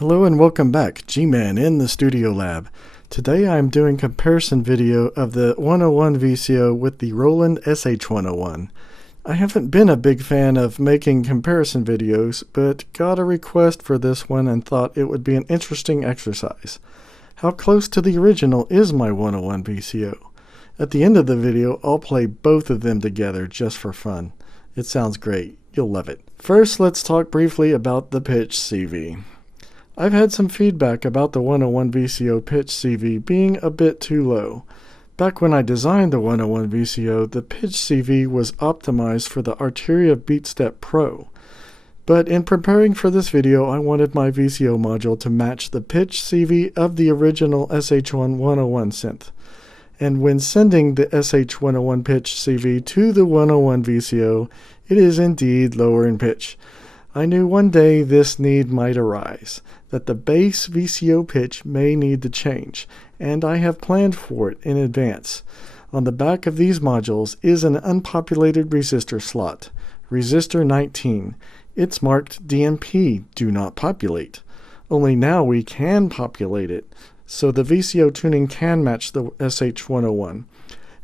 Hello and welcome back, G-Man in the Studio Lab. Today I'm doing comparison video of the 101 VCO with the Roland SH-101. I haven't been a big fan of making comparison videos, but got a request for this one and thought it would be an interesting exercise. How close to the original is my 101 VCO? At the end of the video, I'll play both of them together just for fun. It sounds great. You'll love it. First, let's talk briefly about the pitch CV. I've had some feedback about the 101 VCO pitch CV being a bit too low. Back when I designed the 101 VCO, the pitch CV was optimized for the Arturia BeatStep Pro. But in preparing for this video, I wanted my VCO module to match the pitch CV of the original SH-101 synth. And when sending the SH-101 pitch CV to the 101 VCO, it is indeed lower in pitch. I knew one day this need might arise, that the base VCO pitch may need to change, and I have planned for it in advance. On the back of these modules is an unpopulated resistor slot, resistor 19. It's marked DMP, do not populate. Only now we can populate it, so the VCO tuning can match the SH-101.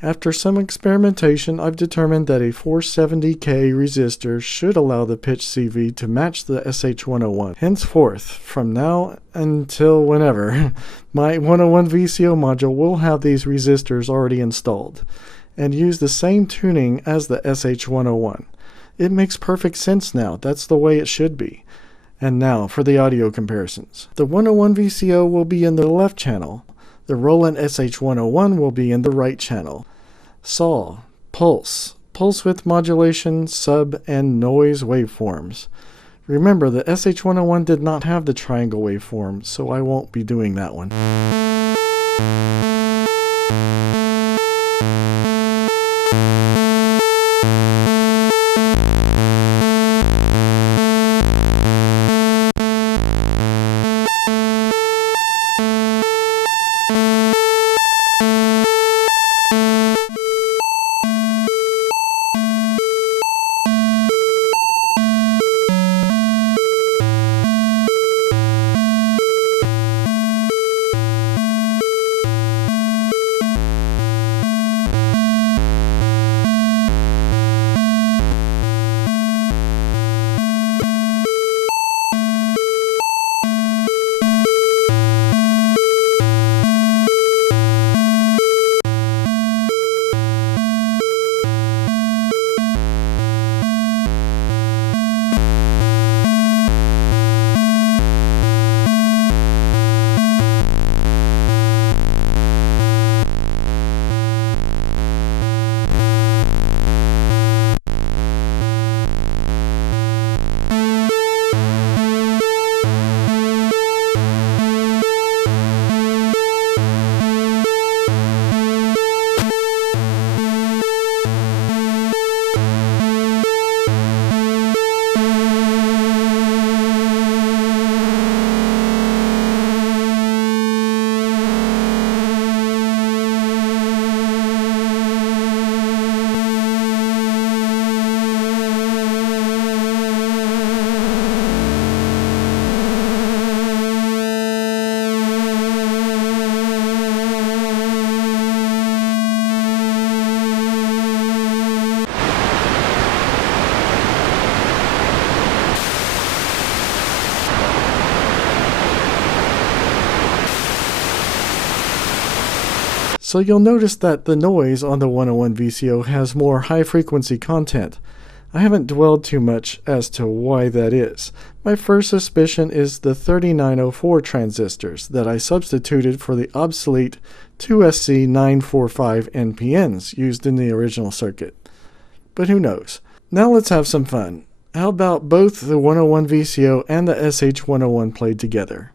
After some experimentation, I've determined that a 470K resistor should allow the pitch CV to match the SH-101. Henceforth, from now until whenever, my 101 VCO module will have these resistors already installed and use the same tuning as the SH-101. It makes perfect sense now. That's the way it should be. And now for the audio comparisons. The 101 VCO will be in the left channel. The Roland SH-101 will be in the right channel. SAW, pulse with modulation, sub, and noise waveforms. Remember, the SH-101 did not have the triangle waveform, so I won't be doing that one. So you'll notice that the noise on the 101 VCO has more high-frequency content. I haven't dwelled too much as to why that is. My first suspicion is the 3904 transistors that I substituted for the obsolete 2SC945 NPNs used in the original circuit. But who knows? Now let's have some fun. How about both the 101 VCO and the SH-101 played together?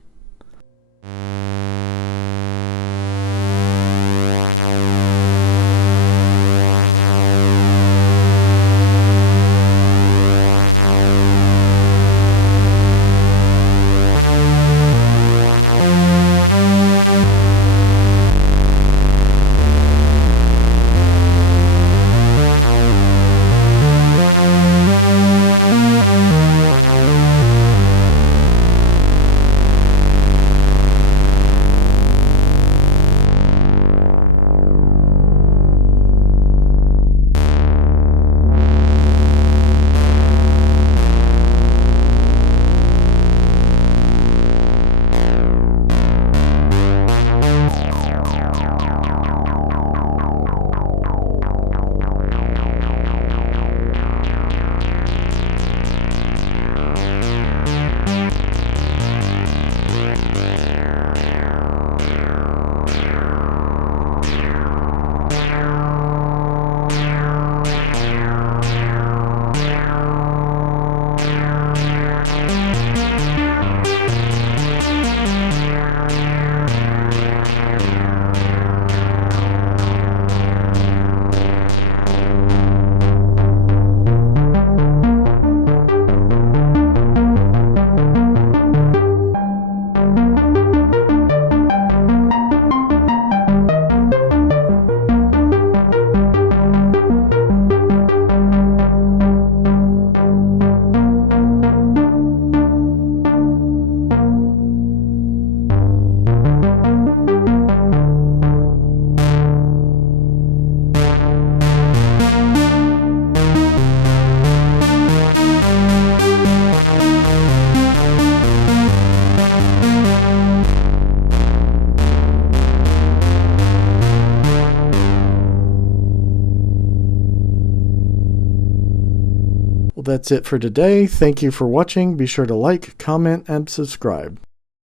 that's it for today. Thank you for watching. Be sure to like, comment, and subscribe.